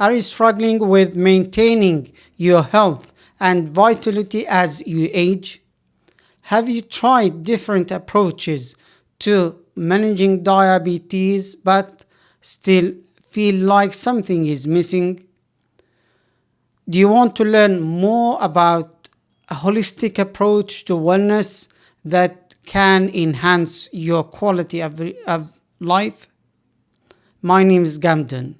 Are you struggling with maintaining your health and vitality as you age? Have you tried different approaches to managing diabetes but still feel like something is missing? Do you want to learn more about a holistic approach to wellness that can enhance your quality of life? My name is Gamden,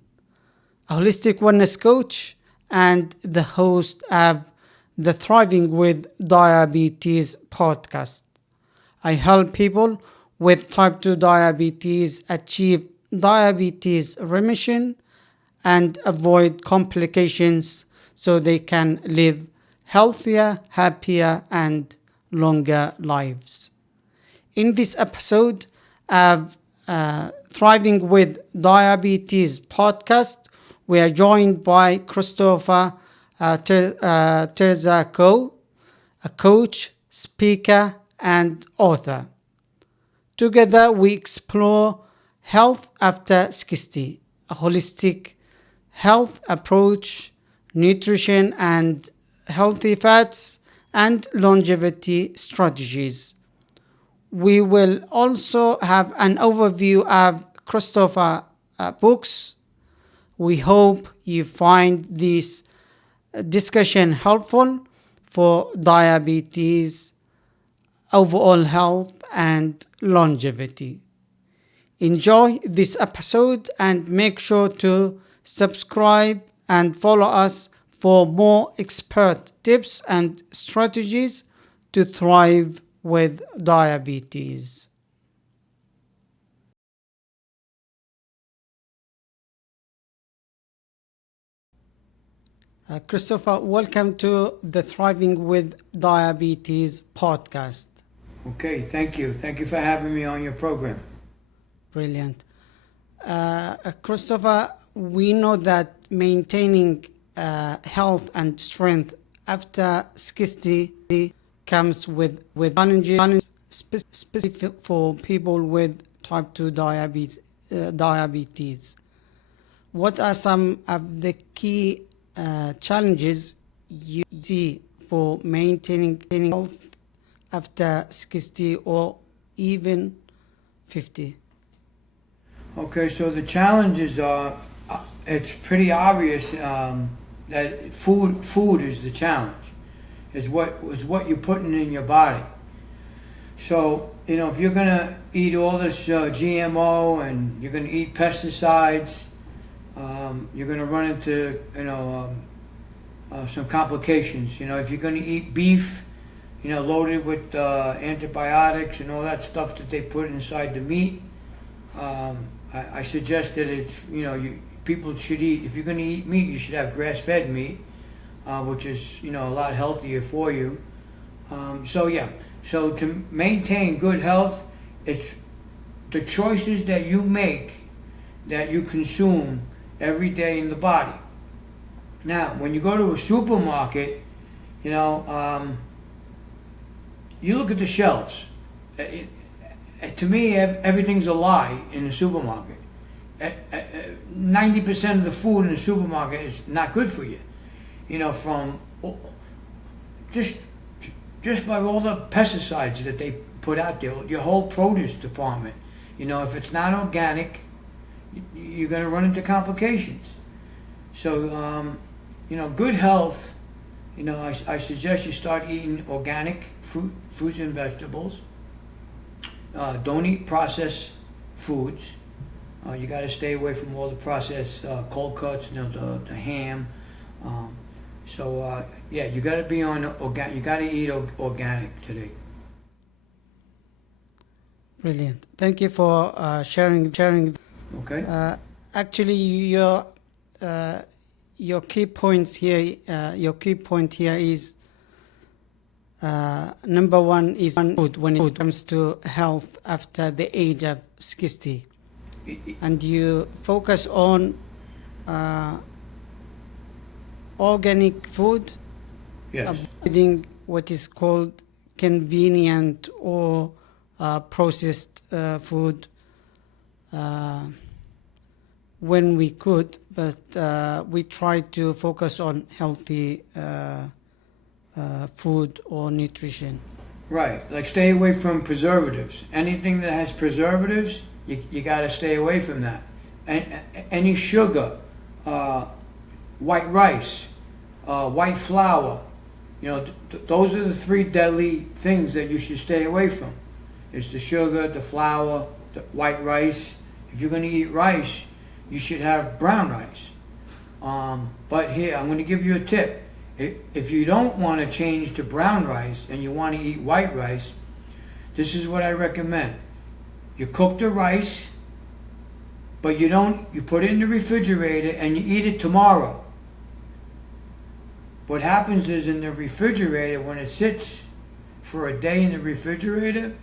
a holistic wellness coach and the host of the Thriving with Diabetes podcast. I help people with type 2 diabetes achieve diabetes remission and avoid complications so they can live healthier, happier, and longer lives. In this episode of Thriving with Diabetes podcast, we are joined by Christopher Terzakos, a coach, speaker, and author. Together, we explore health after 60, a holistic health approach, nutrition and healthy fats, and longevity strategies. We will also have an overview of Christopher books. We hope you find this discussion helpful for diabetes, overall health, and longevity. Enjoy this episode and make sure to subscribe and follow us for more expert tips and strategies to thrive with diabetes. Christopher, welcome to the Thriving with Diabetes podcast. Okay, thank you. Thank you for having me on your program. Brilliant. Christopher, we know that maintaining health and strength after 60 comes with challenges specific for people with type 2 diabetes. What are some of the key challenges you see for maintaining health after 60 or even 50? Okay, so the challenges are, it's pretty obvious that food is the challenge, is what you're putting in your body. So, if you're going to eat all this GMO and you're going to eat pesticides, you're going to run into, some complications. If you're going to eat beef, loaded with antibiotics and all that stuff that they put inside the meat, I suggest that it's, people should eat, if you're going to eat meat, you should have grass-fed meat, which is, a lot healthier for you. So to maintain good health, it's the choices that you make, that you consume every day in the body. Now, when you go to a supermarket, you look at the shelves. To me, everything's a lie in the supermarket. 90% of the food in the supermarket is not good for you. From just by all the pesticides that they put out there, your whole produce department. If it's not organic, you're going to run into complications. So, good health, I suggest you start eating organic fruits and vegetables. Don't eat processed foods. You got to stay away from all the processed cold cuts, the ham. You got to be on organic. You got to eat organic today. Brilliant. Thank you for sharing. Okay. Actually, your key points here. Your key point here is number one is food when it comes to health after the age of 60, and you focus on organic food, Yes. avoiding what is called convenient or processed food. when we could, but we try to focus on healthy food or nutrition. Right, like stay away from preservatives. Anything that has preservatives, you got to stay away from that. And any sugar, white rice, white flour, those are the three deadly things that you should stay away from. It's the sugar, the flour, the white rice. If you're going to eat rice, you should have brown rice. But here, I'm going to give you a tip. If you don't want to change to brown rice and you want to eat white rice, this is what I recommend. You cook the rice, but you put it in the refrigerator and you eat it tomorrow. What happens is in the refrigerator, when it sits for a day in the refrigerator,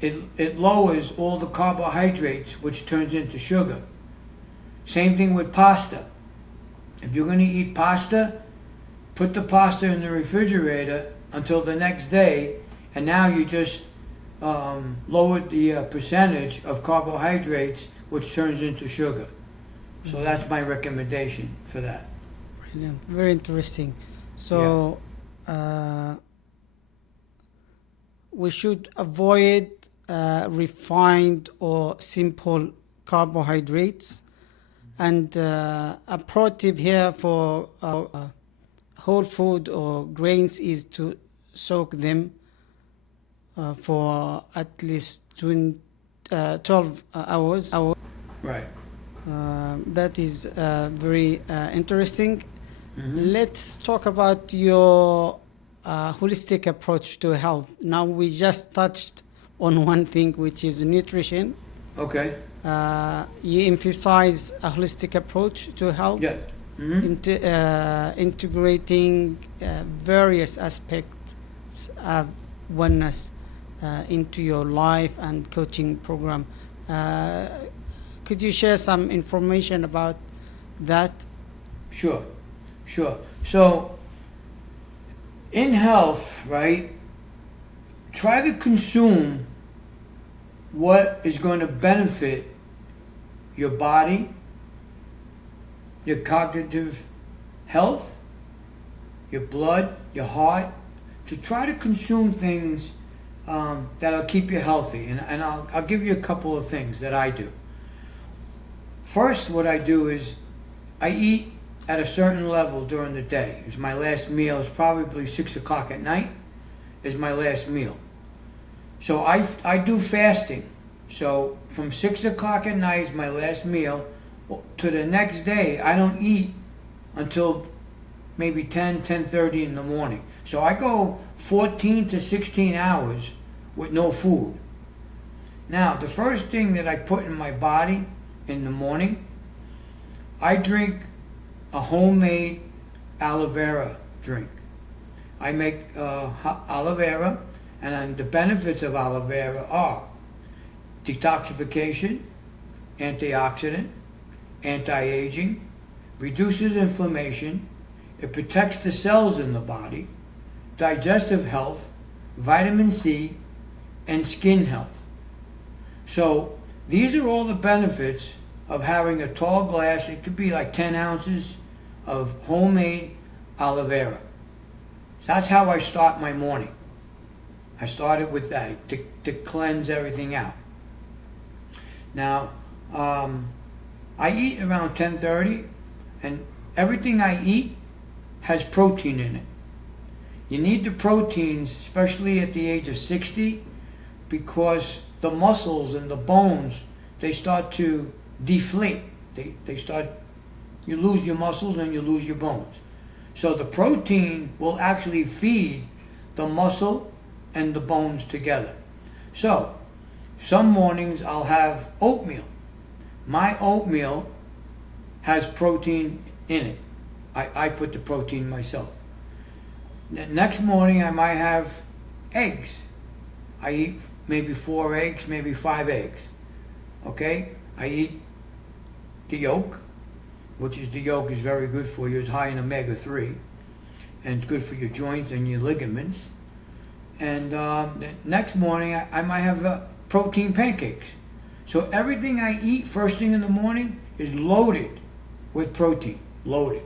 it lowers all the carbohydrates, which turns into sugar. Same thing with pasta. If you're going to eat pasta, put the pasta in the refrigerator until the next day, and now you just lowered the percentage of carbohydrates, which turns into sugar. So that's my recommendation for that. Brilliant. Very interesting. So we should avoid refined or simple carbohydrates. And a pro tip here for whole food or grains is to soak them for at least 12 hours. Right. That is very interesting. Mm-hmm. Let's talk about your holistic approach to health. Now we just touched on one thing, which is nutrition. Okay. You emphasize a holistic approach to health. Yeah. Mm-hmm. Integrating various aspects of wellness into your life and coaching program. Could you share some information about that? Sure. So, in health, right, try to consume what is going to benefit your body, your cognitive health, your blood, your heart, to try to consume things that'll keep you healthy. And I'll give you a couple of things that I do. First, what I do is I eat at a certain level during the day. It's my last meal. It's probably 6 o'clock at night is my last meal. So I do fasting. So from 6 o'clock at night is my last meal to the next day. I don't eat until maybe 10:30 in the morning. So I go 14 to 16 hours with no food. Now, the first thing that I put in my body in the morning, I drink a homemade aloe vera drink. I make aloe vera, and the benefits of aloe vera are detoxification, antioxidant, anti-aging, reduces inflammation, it protects the cells in the body, digestive health, vitamin C, and skin health. So these are all the benefits of having a tall glass. It could be like 10 ounces of homemade aloe vera. So that's how I start my morning. I started with that to cleanse everything out. Now, I eat around 10:30, and everything I eat has protein in it. You need the proteins, especially at the age of 60, because the muscles and the bones, they start to deflate. You lose your muscles and you lose your bones. So the protein will actually feed the muscle and the bones together. So some mornings I'll have oatmeal. My oatmeal has protein in it. I put the protein myself. The next morning I might have eggs. I eat maybe 4 eggs, maybe 5 eggs. Okay? I eat the yolk, which is the yolk is very good for you. It's high in omega-3, and it's good for your joints and your ligaments. And the next morning I might have protein pancakes. So everything I eat first thing in the morning is loaded with protein, loaded.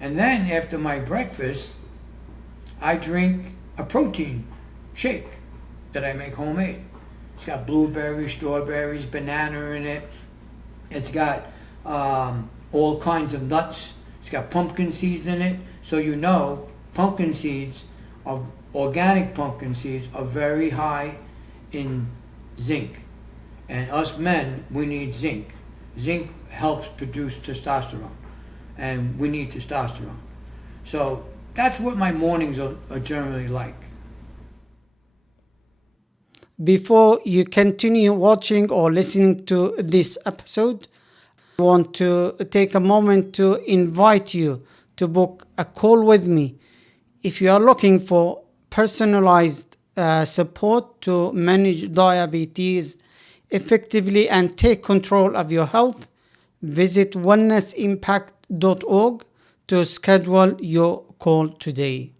And then after my breakfast, I drink a protein shake that I make homemade. It's got blueberries, strawberries, banana in it. It's got all kinds of nuts. It's got pumpkin seeds in it. So you know, pumpkin seeds, organic pumpkin seeds, are very high in zinc. And us men, we need zinc. Zinc helps produce testosterone, and we need testosterone. So that's what my mornings are generally like. Before you continue watching or listening to this episode, I want to take a moment to invite you to book a call with me. If you are looking for personalized support to manage diabetes effectively and take control of your health, visit wellnessimpact.org to schedule your call today.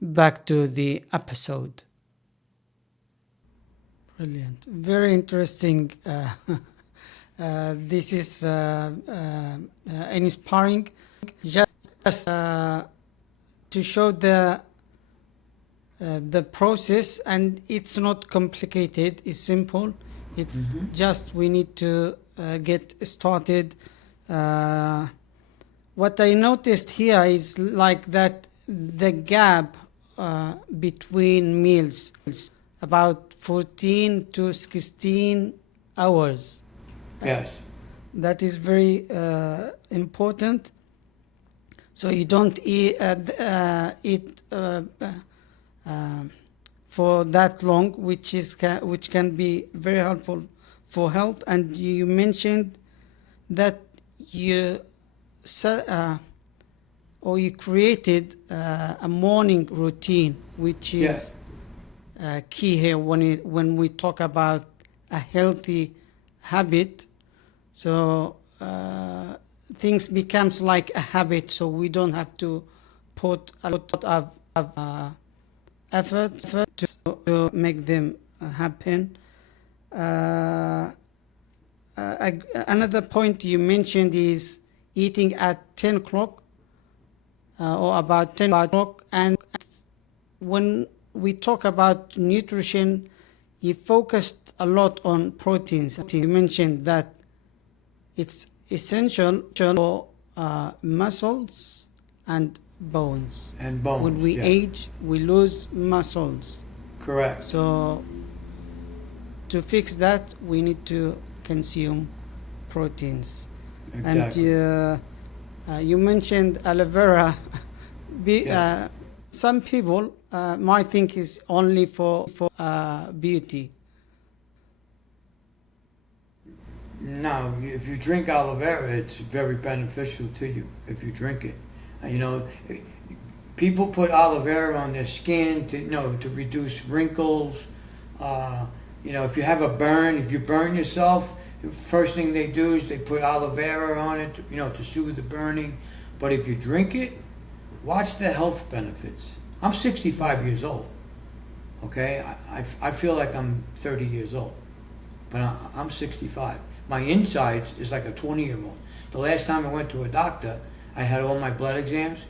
Back to the episode. Brilliant. Very interesting. This is inspiring. Just to show the process, and it's not complicated. It's simple. It's just we need to get started. What I noticed here is like that the gap between meals about 14 to 16 hours. Yes. That is very important. So you don't eat for that long, which can be very helpful for health. And you mentioned that you created a morning routine, which is key here when we talk about a healthy habit. So things becomes like a habit, so we don't have to put a lot of effort to make them happen. Another point you mentioned is eating at 10 o'clock or about 10 o'clock. And when we talk about nutrition, you focused a lot on proteins. You mentioned that it's essential for muscles and bones. And bones. When we age, we lose muscles. Correct. So to fix that, we need to consume proteins. Exactly. And you mentioned aloe vera. Some people might think it's only for beauty. No, if you drink aloe vera, it's very beneficial to you if you drink it. You know, people put aloe vera on their skin to reduce wrinkles. If you have a burn, if you burn yourself, the first thing they do is they put aloe vera on it, to soothe the burning. But if you drink it, watch the health benefits. I'm 65 years old. Okay, I feel like I'm 30 years old, but I'm 65. My insides is like a 20-year-old. The last time I went to a doctor, I had all my blood exams.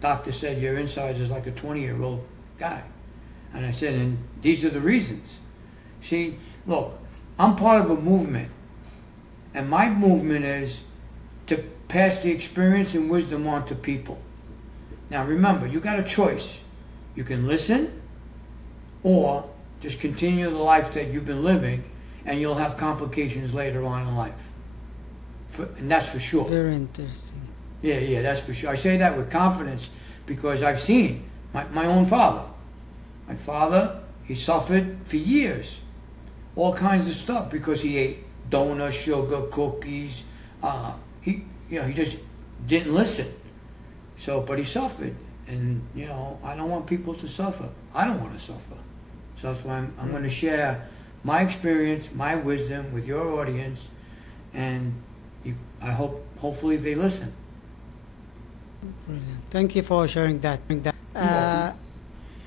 Doctor said, your insides is like a 20-year-old guy. And I said, and these are the reasons. See, look, I'm part of a movement. And my movement is to pass the experience and wisdom on to people. Now remember, you got a choice. You can listen or just continue the life that you've been living, and you'll have complications later on in life. And that's for sure. Very interesting. Yeah, that's for sure. I say that with confidence because I've seen my own father. My father, he suffered for years. All kinds of stuff because he ate donuts, sugar, cookies. He just didn't listen. But he suffered. And, I don't want people to suffer. I don't want to suffer. So that's why I'm going to share my experience, my wisdom with your audience, and I hopefully they listen. Brilliant. Thank you for sharing that.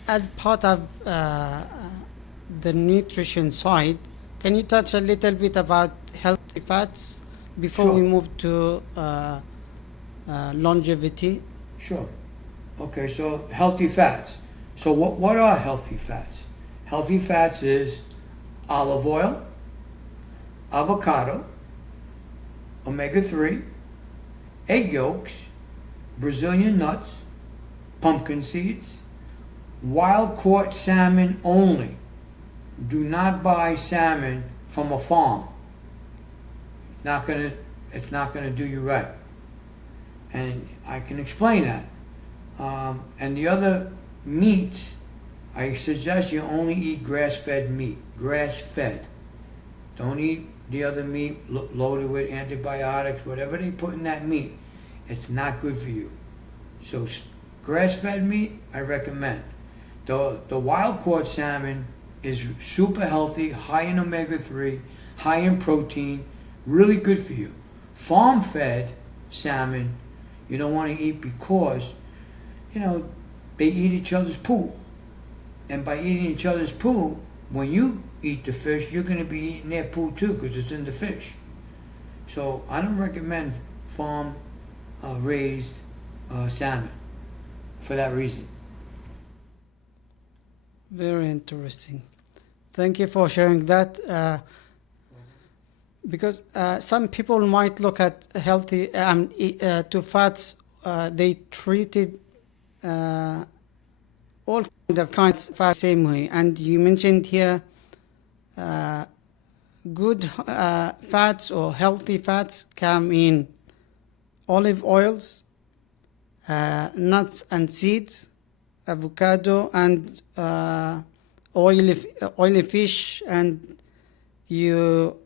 As part of the nutrition side, can you touch a little bit about healthy fats? before Sure. we move to longevity? Sure. Okay, so healthy fats. So what are healthy fats? Healthy fats is olive oil, avocado, omega-3, egg yolks, Brazilian nuts, pumpkin seeds, wild caught salmon only. Do not buy salmon from a farm. It's not gonna do you right. And I can explain that. And the other meats, I suggest you only eat grass-fed meat. Grass-fed. Don't eat the other meat loaded with antibiotics, whatever they put in that meat. It's not good for you. So grass-fed meat, I recommend. The wild caught salmon is super healthy, high in omega-3, high in protein, really good for you. Farm-fed salmon, you don't want to eat because, they eat each other's poo. And by eating each other's poo, when you eat the fish, you're going to be eating their poo too because it's in the fish. So I don't recommend farm raised salmon for that reason. Very interesting. Thank you for sharing that. Because some people might look at healthy to fats, they treated all the kinds of fat same way. And you mentioned here good fats or healthy fats come in olive oils, nuts and seeds, avocado, and oily fish. And you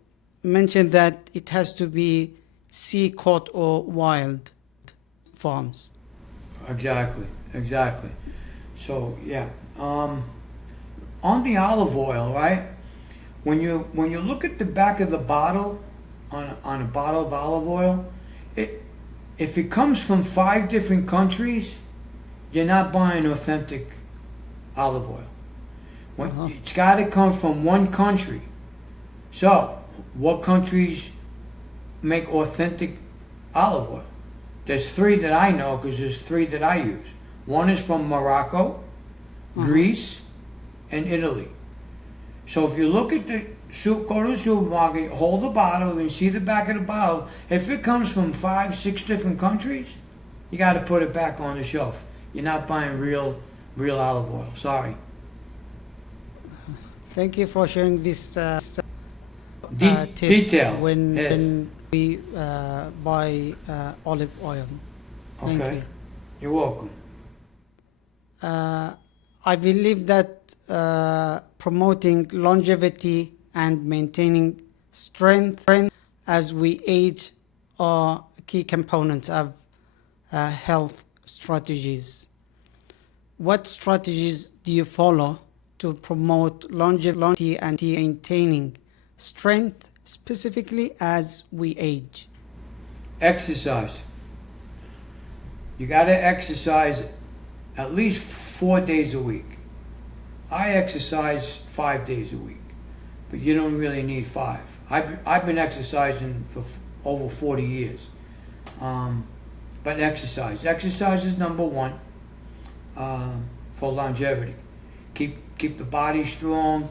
mentioned that it has to be sea caught or wild farms. Exactly. So yeah, on the olive oil, right? When you look at the back of the bottle on a bottle of olive oil, if it comes from 5 different countries, you're not buying authentic olive oil. It's got to come from one country. So, what countries make authentic olive oil? There's 3 that I know because there's 3 that I use. One is from Morocco, Greece, and Italy. So if you look at go to the supermarket, hold the bottle and see the back of the bottle. If it comes from 5, 6 different countries, you got to put it back on the shelf. You're not buying real olive oil. Sorry. Thank you for sharing this tip detail when we buy olive oil. Thank Okay. you. You're welcome. I believe that promoting longevity and maintaining strength as we age are key components of health strategies. What strategies do you follow to promote longevity and maintaining strength, specifically as we age? Exercise. You got to exercise at least 4 days a week. I exercise 5 days a week, but you don't really need 5. I've been exercising for over 40 years. But exercise is number 1 for longevity. Keep the body strong.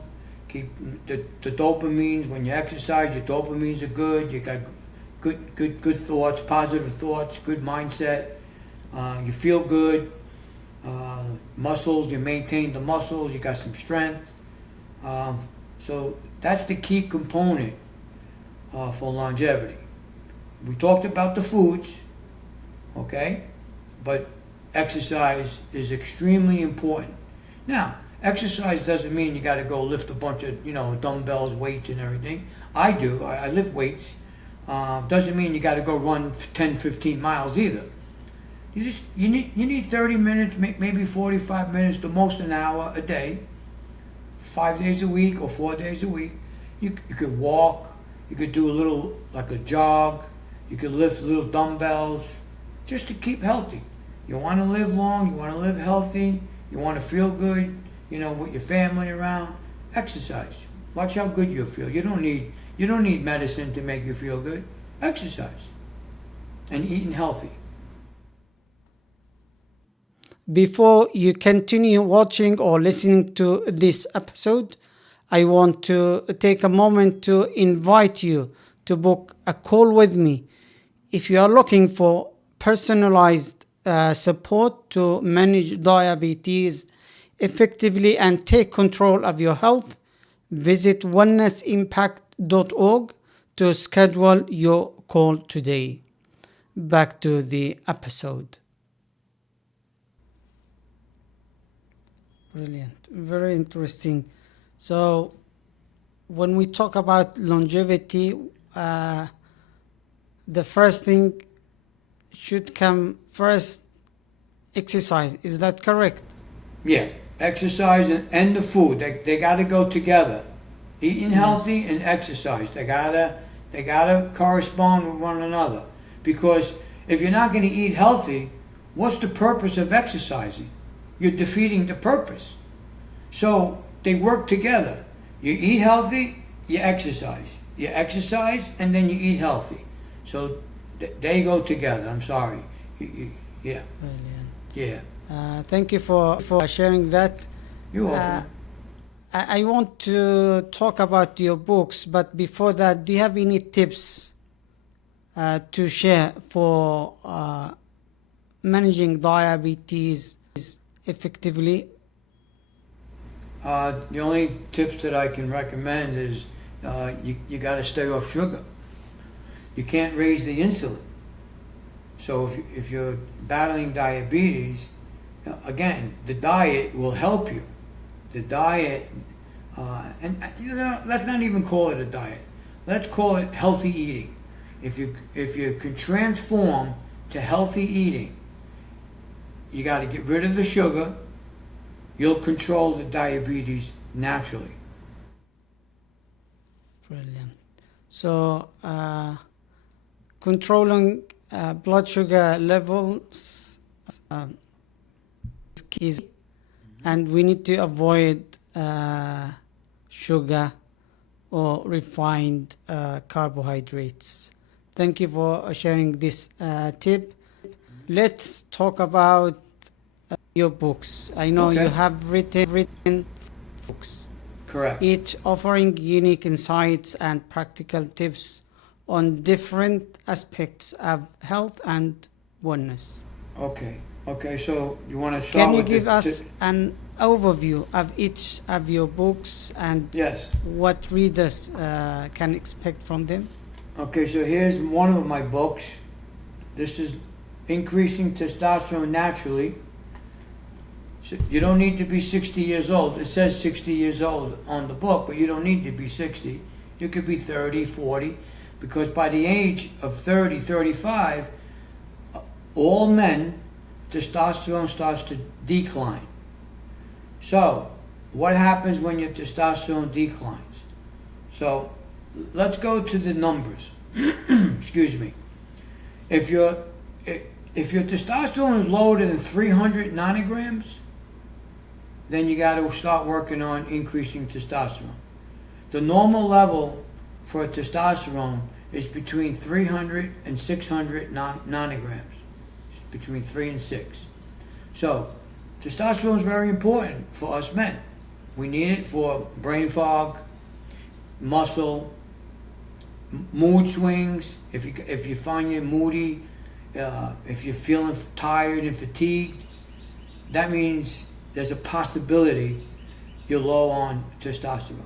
Keep the dopamines. When you exercise, your dopamines are good. You got good thoughts, positive thoughts, good mindset. You feel good. Muscles, you maintain the muscles. You got some strength. So that's the key component for longevity. We talked about the foods, okay? But exercise is extremely important. Now, exercise doesn't mean you got to go lift a bunch of, dumbbells, weights, and everything. I do. I lift weights. Doesn't mean you got to go run 10, 15 miles either. You need 30 minutes, maybe 45 minutes, the most an hour a day, 5 days a week or 4 days a week. You could walk. You could do a little, like a jog. You could lift little dumbbells, just to keep healthy. You want to live long. You want to live healthy. You want to feel good. With your family around. Exercise. Watch how good you feel. You don't need medicine to make you feel good. Exercise and eating healthy. Before you continue watching or listening to this episode, I want to take a moment to invite you to book a call with me. If you are looking for personalized support to manage diabetes effectively and take control of your health, visit wellnessimpact.org to schedule your call today. Back to the episode. Brilliant. Very interesting. So, when we talk about longevity, the first thing should come first exercise. Is that correct? Yeah, exercise and the food. They got to go together. Eating healthy and exercise. They gotta correspond with one another. Because if you're not going to eat healthy, what's the purpose of exercising? You're defeating the purpose. So they work together. You eat healthy, you exercise. You exercise, and then you eat healthy. So they go together. I'm sorry. Yeah. Brilliant. Yeah. Thank you for sharing that. You're welcome. I want to talk about your books, but before that, do you have any tips to share for managing diabetes effectively? The only tips that I can recommend is you got to stay off sugar. You can't raise the insulin. So if you're battling diabetes, again, the diet will help you. The diet, let's not even call it a diet. Let's call it healthy eating. If you can transform to healthy eating, you got to get rid of the sugar. You'll control the diabetes naturally. Brilliant. So, controlling blood sugar levels is key, and we need to avoid sugar or refined carbohydrates. Thank you for sharing this tip. Let's talk about your books. I know you have written books. Correct. Each offering unique insights and practical tips on different aspects of health and wellness. Okay, so you want to start Can you with give us an overview of each of your books and Yes. what readers can expect from them? Okay, so here's one of my books. This is Increasing Testosterone Naturally. So you don't need to be 60 years old. It says 60 years old on the book, but you don't need to be 60. You could be 30, 40, because by the age of 30, 35, all men, testosterone starts to decline. So, what happens when your testosterone declines? So, let's go to the numbers. Excuse me. If your testosterone is lower than 300 nanograms, then you got to start working on increasing testosterone. The normal level for testosterone is between 300 and 600 nanograms. It's between 3 and 6. So, testosterone is very important for us men. We need it for brain fog, muscle, mood swings. If you find you're moody, if you're feeling tired and fatigued, that means there's a possibility you're low on testosterone.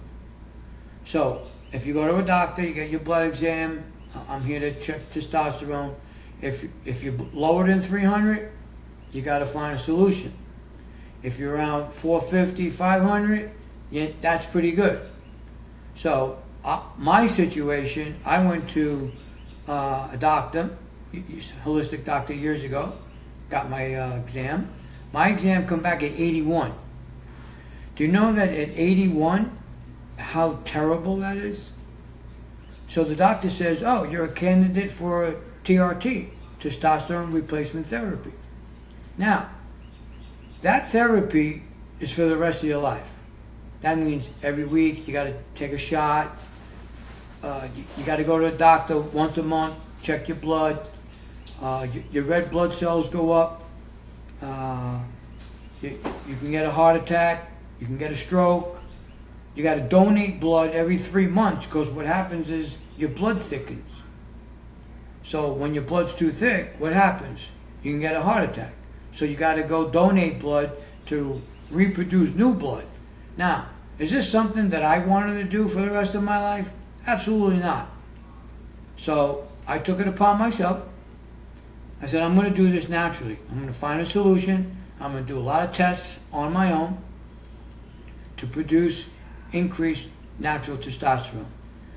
So if you go to a doctor, you get your blood exam. I'm here to check testosterone. If you're lower than 300, you got to find a solution. If you're around 450, 500, that's pretty good. So my situation, I went to a doctor, holistic doctor years ago, got my exam. My exam come back at 81. Do you know that at 81, how terrible that is? So the doctor says, oh, you're a candidate for TRT, testosterone replacement therapy. Now, that therapy is for the rest of your life. That means every week you got to take a shot. You got to go to a doctor once a month check your blood. Your red blood cells go up. You can get a heart attack. You can get a stroke. You got to donate blood every 3 months because what happens is your blood thickens. So when your blood's too thick, what happens? You can get a heart attack. So you got to go donate blood to reproduce new blood. Now, is this something that I wanted to do for the rest of my life? Absolutely not. So I took it upon myself. I said, I'm going to do this naturally. I'm going to find a solution. I'm going to do a lot of tests on my own to produce increased natural testosterone.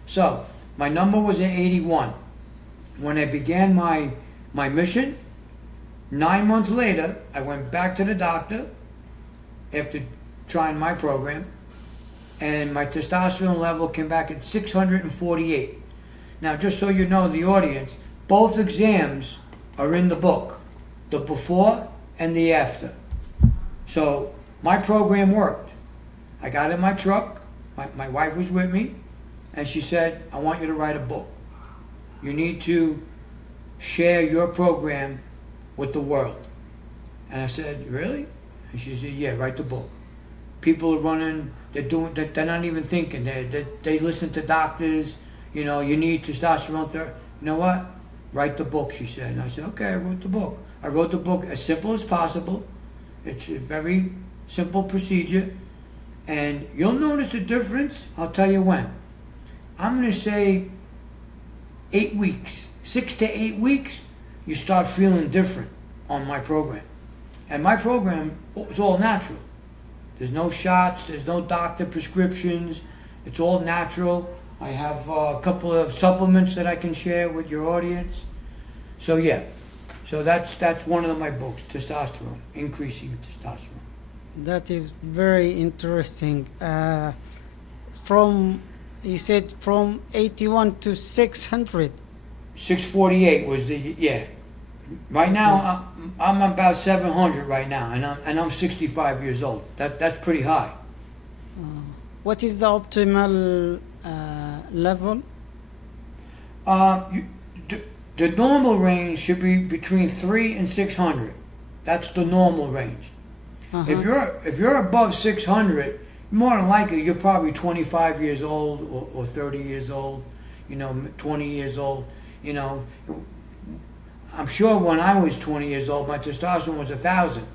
So my number was at 81. When I began my mission, 9 months later, I went back to the doctor after trying my program, and my testosterone level came back at 648. Now, just so you know, the audience, both exams are in the book, the before and the after. So my program worked. I got in my truck, my wife was with me, and she said, I want you to write a book. You need to share your program with the world. And I said, really? And she said, yeah, write the book. People are running, they're not even thinking. They listen to doctors, you need testosterone therapy. You know what? Write the book, she said. And I said, okay, I wrote the book. I wrote the book as simple as possible. It's a very simple procedure. And you'll notice a difference. I'll tell you when. I'm going to say 8 weeks, 6 to 8 weeks, you start feeling different on my program. And my program is all natural. There's no shots, there's no doctor prescriptions. It's all natural. I have a couple of supplements that I can share with your audience. So yeah, so that's one of my books, testosterone, increasing testosterone. That is very interesting. You said from 81 to 600. 648 was yeah. Right now, I'm about 700 right now, and I'm 65 years old. That's pretty high. What is the optimal level? The normal range should be between 3 and 600. That's the normal range. Uh-huh. If you're above 600, more than likely you're probably 25 years old or 30 years old, 20 years old. I'm sure when I was 20 years old, my testosterone was 1,000.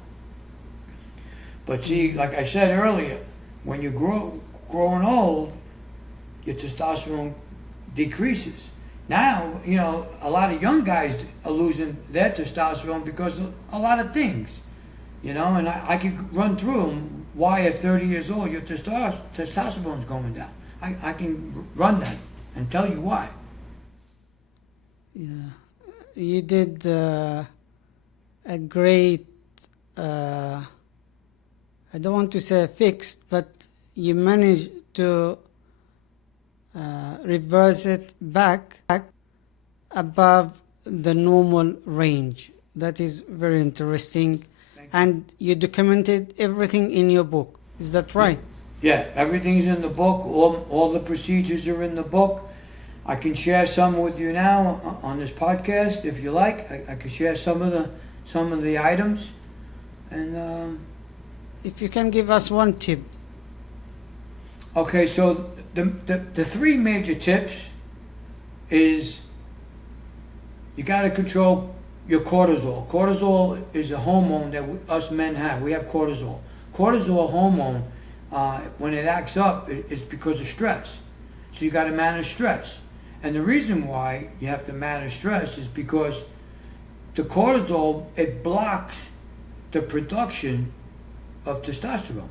But see, like I said earlier, when you growing old, your testosterone decreases. Now, a lot of young guys are losing their testosterone because of a lot of things, and I could run through them. Why at 30 years old your testosterone is going down? I can run that and tell you why. Yeah, you did a great, I don't want to say fixed, but you managed to reverse it back above the normal range. That is very interesting. And you documented everything in your book. Is that right? Yeah, everything's in the book. All the procedures are in the book. I can share some with you now on this podcast if you like. I can share some of the items. And if you can give us one tip. Okay, so the three major tips is you got to control your cortisol. Cortisol is a hormone that us men have. We have cortisol. Cortisol hormone, when it acts up, it's because of stress. So you got to manage stress. And the reason why you have to manage stress is because the cortisol, it blocks the production of testosterone.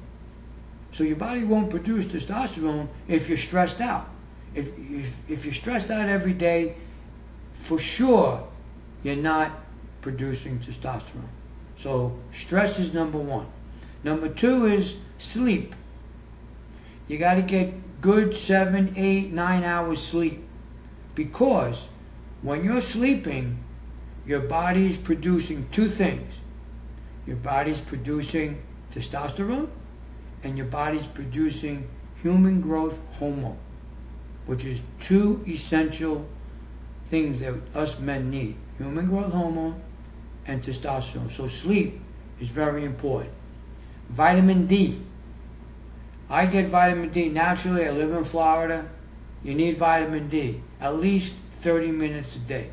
So your body won't produce testosterone if you're stressed out. If you're stressed out every day, for sure you're not producing testosterone. So stress is number one. Number two is sleep. You got to get good 7, 8, 9 hours sleep, because when you're sleeping, your body's producing two things. Your body's producing testosterone, and your body's producing human growth hormone, which is two essential things that us men need: human growth hormone and testosterone. So sleep is very important. Vitamin D. I get vitamin D naturally. I live in Florida. You need vitamin D at least 30 minutes a day.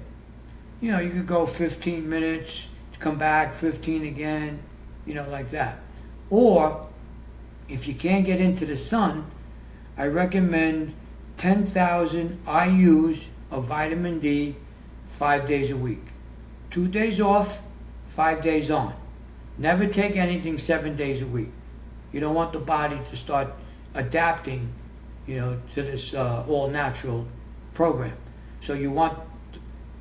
You know, you could go 15 minutes, come back, 15 again, you know, like that. Or if you can't get into the sun, I recommend 10,000 IUs of vitamin D 5 days a week. 2 days off, 5 days on. Never take anything 7 days a week. You don't want the body to start adapting, you know, to this all-natural program. So you want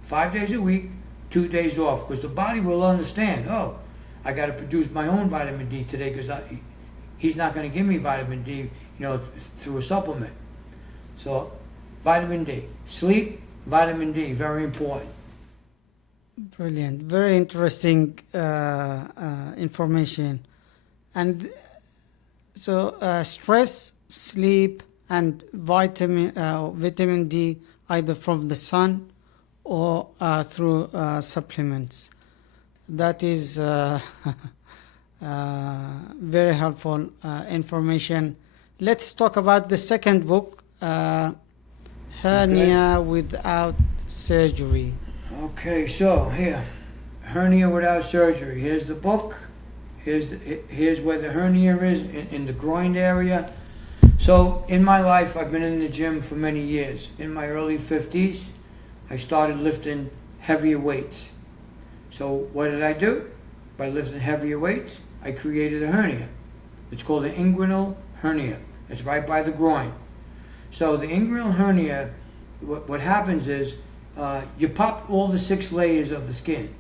5 days a week, 2 days off, because the body will understand, oh, I got to produce my own vitamin D today because he's not going to give me vitamin D, you know, through a supplement. So vitamin D. Sleep, vitamin D, very important. Brilliant. Very interesting information. And so stress, sleep, and vitamin D, either from the sun or through supplements. That is very helpful information. Let's talk about the second book, Hernia Without Surgery. Okay, so here, hernia without surgery. Here's the book. Here's where the hernia is in the groin area. So in my life, I've been in the gym for many years. In my early 50s, I started lifting heavier weights. So what did I do? By lifting heavier weights, I created a hernia. It's called an inguinal hernia. It's right by the groin. So the inguinal hernia, what happens is you pop all the 6 layers of the skin.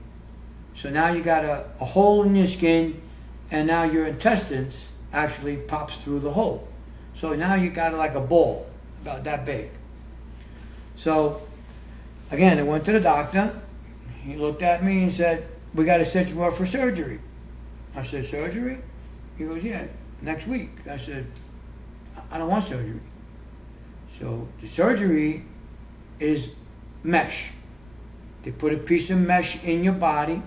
So now you got a hole in your skin, and now your intestines actually pops through the hole. So now you got like a ball, about that big. So again, I went to the doctor. He looked at me and said, we got to set you up for surgery. I said, surgery? He goes, yeah, next week. I said, I don't want surgery. So the surgery is mesh. They put a piece of mesh in your body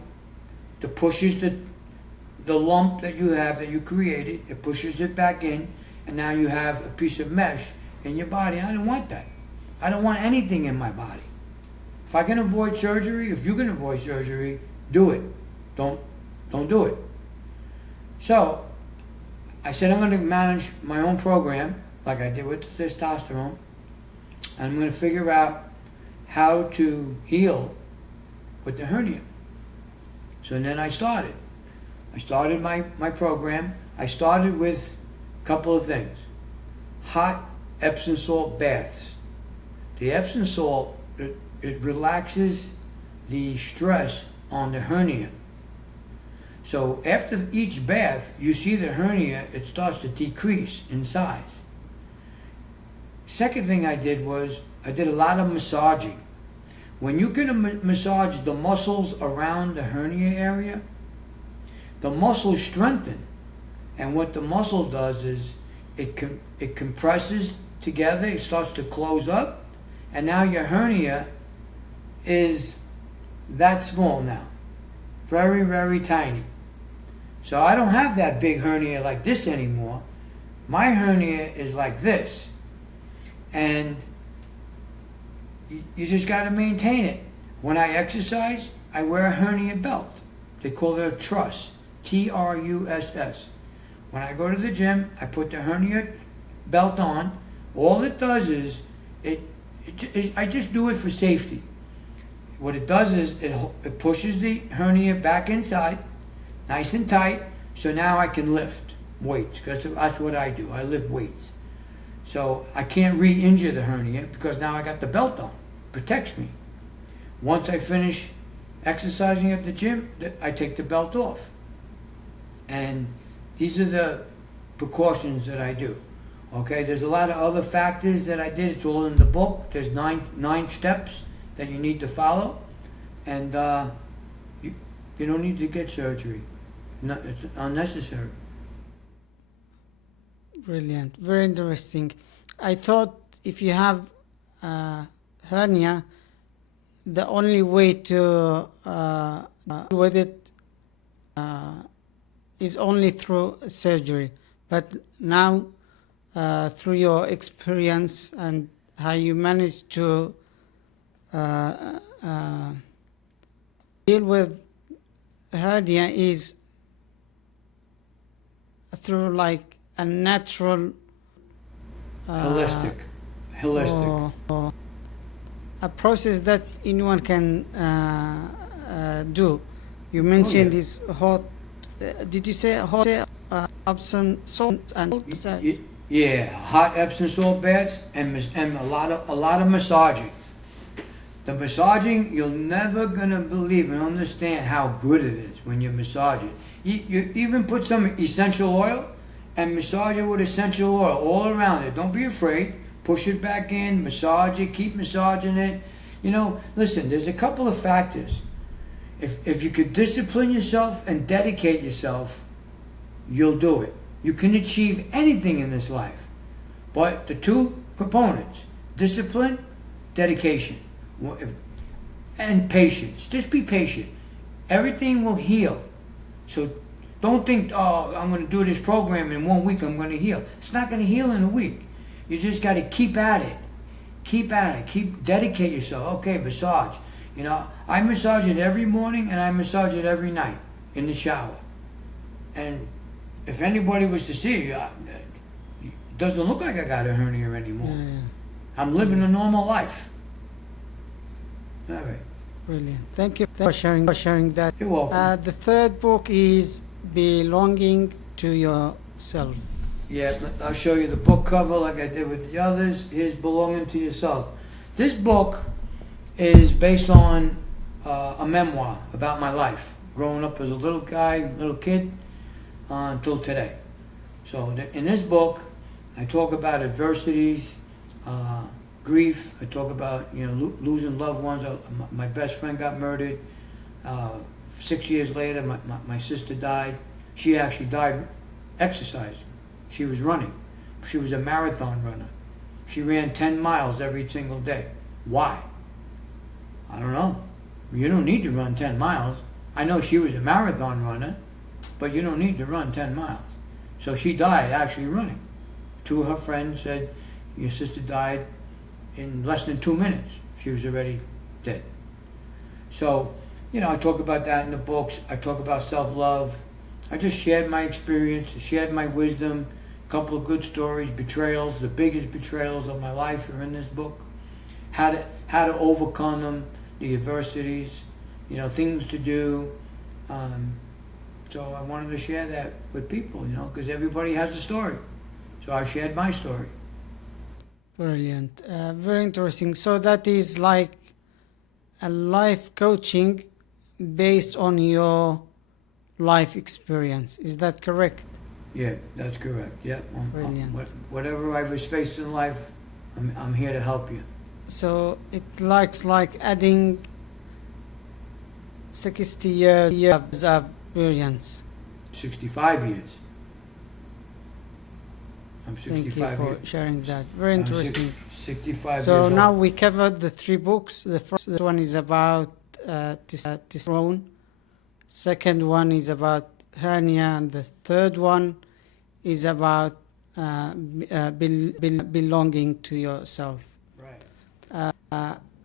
that pushes the lump that you have, that you created. It pushes it back in, and now you have a piece of mesh in your body. I don't want that. I don't want anything in my body. If I can avoid surgery, if you can avoid surgery, do it. Don't do it. So I said I'm going to manage my own program, like I did with the testosterone, and I'm going to figure out how to heal with the hernia. So then I started. my program. I started with a couple of things. Hot Epsom salt baths. The Epsom salt, it relaxes the stress on the hernia. So after each bath, you see the hernia, it starts to decrease in size. Second thing I did was, I did a lot of massaging. When you can massage the muscles around the hernia area, the muscles strengthen. And what the muscle does is, it compresses together, it starts to close up, and now your hernia is that small now. Very, very tiny. So I don't have that big hernia like this anymore. My hernia is like this. And you just got to maintain it. When I exercise, I wear a hernia belt. They call it a truss, T-R-U-S-S. When I go to the gym, I put the hernia belt on. All it does is, I just do it for safety. What it does is, it pushes the hernia back inside, nice and tight, so now I can lift weights, because that's what I do. I lift weights. So I can't re-injure the hernia, because now I got the belt on. It protects me. Once I finish exercising at the gym, I take the belt off. And these are the precautions that I do. Okay, there's a lot of other factors that I did. It's all in the book. There's nine steps that you need to follow, and you don't need to get surgery. No, it's unnecessary. Brilliant, very interesting. I thought if you have hernia, the only way to with it is only through surgery. But now, through your experience and how you managed to deal with hernia is through like a natural Holistic. or a process that anyone can do. You mentioned yeah. this hot. Did you say hot Epsom salt and Yeah, hot Epsom salt baths and a lot of massaging. The massaging, you're never gonna believe and understand how good it is when you massage it. You even put some essential oil and massage it with essential oil all around it. Don't be afraid. Push it back in, massage it, keep massaging it. You know, listen, there's a couple of factors. If you could discipline yourself and dedicate yourself, you'll do it. You can achieve anything in this life. But the two components, discipline, dedication, and patience. Just be patient. Everything will heal. So don't think, oh, I'm going to do this program in 1 week, I'm going to heal. It's not going to heal in a week. You just got to keep at it. Keep at it. Keep dedicate yourself. Okay, massage. You know, I massage it every morning and I massage it every night in the shower. And if anybody was to see you, it doesn't look like I got a hernia anymore. Yeah. I'm living a normal life. All right. Brilliant. Thank you for sharing that. You're welcome. The third book is Belonging to Yourself. Yeah, I'll show you the book cover like I did with the others. Here's Belonging to Yourself. This book is based on a memoir about my life, growing up as a little kid, until today. So in this book, I talk about adversities, grief. I talk about losing loved ones. My best friend got murdered. 6 years later, my sister died. She actually died exercising. She was running. She was a marathon runner. She ran 10 miles every single day. Why? I don't know. You don't need to run 10 miles. I know she was a marathon runner, but you don't need to run 10 miles. So she died actually running. Two of her friends said, your sister died in less than 2 minutes. She was already dead. So, I talk about that in the books. I talk about self-love. I just shared my experience, shared my wisdom, a couple of good stories, betrayals. The biggest betrayals of my life are in this book. How to overcome them, the adversities, things to do. So I wanted to share that with people, because everybody has a story. So I shared my story. Brilliant. Very interesting. So that is like a life coaching based on your life experience. Is that correct? Yeah, that's correct. Yeah. Brilliant. Whatever I was faced in life, I'm here to help you. So it looks like adding 60 years of experience. 65 years. I'm 65 Thank you for years. sharing that. Very interesting. 65 years So old. now we covered the 3 books. The first one is about testosterone. Second one is about hernia, and the third one is about belonging to yourself. Right.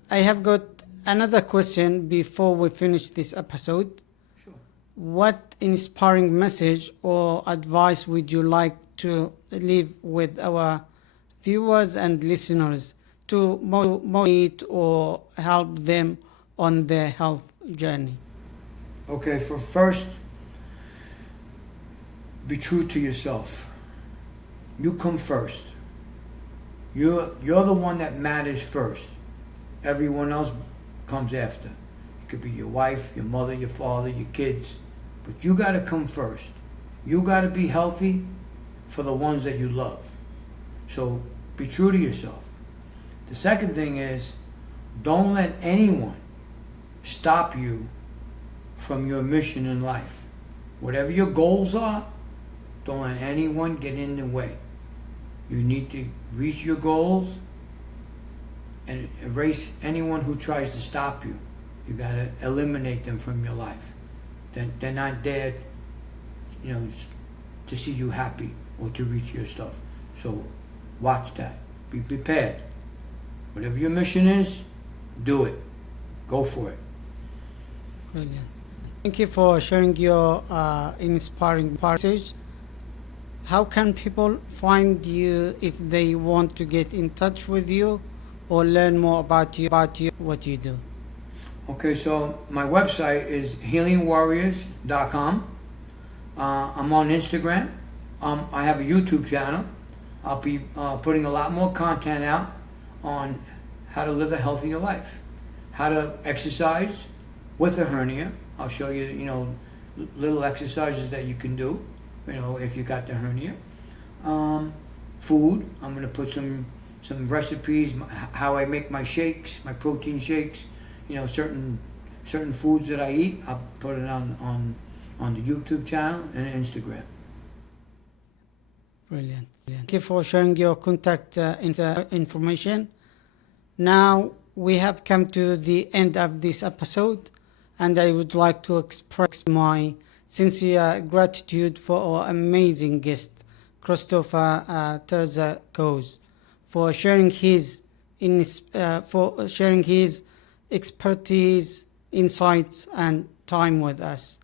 I have got another question before we finish this episode. Sure. What inspiring message or advice would you like to leave with our viewers and listeners to motivate or help them on their health journey? Okay, first, be true to yourself. You come first. You're the one that matters first. Everyone else comes after. It could be your wife, your mother, your father, your kids. But you got to come first. You got to be healthy for the ones that you love. So be true to yourself. The second thing is, don't let anyone stop you from your mission in life. Whatever your goals are, don't let anyone get in the way. You need to reach your goals and erase anyone who tries to stop you. You gotta eliminate them from your life. They're not there, you know, to see you happy or to reach your stuff. So watch that. Be prepared. Whatever your mission is, do it. Go for it. Brilliant. Thank you for sharing your inspiring message. How can people find you if they want to get in touch with you or learn more about you, what you do? Okay, so my website is healingwarriors.com. I'm on Instagram. I have a YouTube channel. I'll be putting a lot more content out on how to live a healthier life, how to exercise with a hernia. I'll show you, you know, little exercises that you can do, you know, if you got the hernia. Food. I'm going to put some recipes, how I make my shakes, my protein shakes. You know, certain foods that I eat. I'll put it on the YouTube channel and Instagram. Brilliant. Thank you for sharing your contact information. Now we have come to the end of this episode, and I would like to express my sincere gratitude for our amazing guest, Christopher Terzakos, for sharing his expertise, insights, and time with us.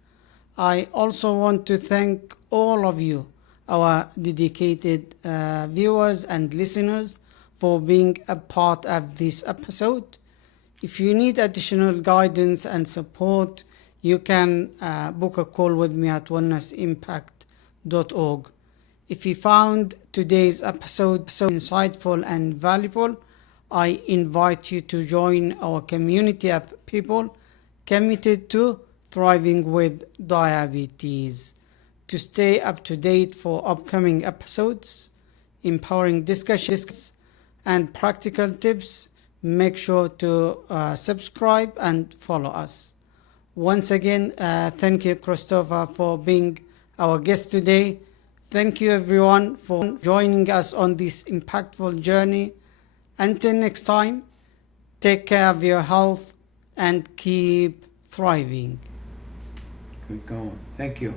I also want to thank all of you, our dedicated viewers and listeners, for being a part of this episode. If you need additional guidance and support, you can book a call with me at wellnessimpact.org. If you found today's episode so insightful and valuable, I invite you to join our community of people committed to thriving with diabetes. To stay up to date for upcoming episodes, empowering discussions, and practical tips, make sure to subscribe and follow us. Once again, thank you, Christopher, for being our guest today. Thank you, everyone, for joining us on this impactful journey. Until next time, take care of your health and keep thriving. Good going. Thank you.